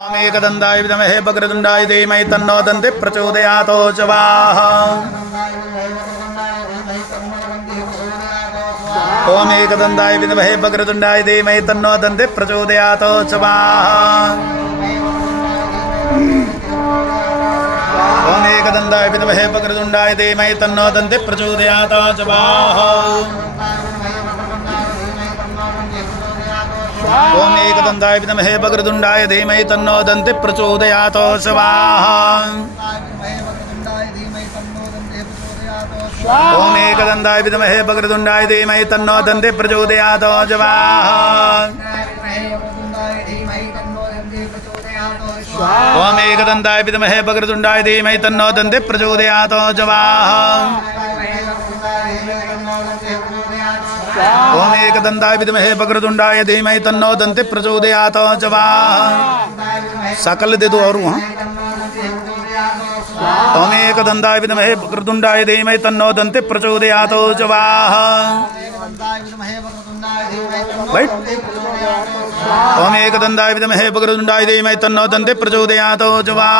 एकदन्ताय विद्महे वक्रतुण्डाय धीमहि तन्नो दन्तिः प्रचोदयात् स्वाहा। ॐ एकदन्ताय विद्महे वक्रतुण्डाय धीमहि तन्नो दन्तिः प्रचोदयात् स्वाहा। ॐ एकदन्ताय विद्महे वक्रतुण्डाय धीमहि तन्नो दन्तिः प्रचोदयात् स्वाहा। ॐ एकदन्ताय विद्महे वक्रतुण्डाय धीमहि तन्नो दन्तिः प्रचोदयात् स्वाहा। ॐ एकदन्ताय विद्महे वक्रतुण्डाय धीमहि तन्नो दन्तिः प्रचोदयात् स्वाहा। ॐ एकदन्ताय विद्महे वक्रतुण्डाय धीमहि तन्नो दन्तिः प्रचोदयात् स्वाहा। ॐ एकदन्ताय विद्महे वक्रतुण्डाय धीमहि तन्नो दन्तिः प्रचोदयात् स्वाहा। सकल दे दो और वहाँ। ॐ एकदन्ताय विद्महे वक्रतुण्डाय धीमहि तन्नो दन्तिः प्रचोदयात् स्वाहा। ॐ एकदन्ताय विद्महे वक्रतुण्डाय धीमहि तन्नो दन्तिः प्रचोदयात् स्वाहा।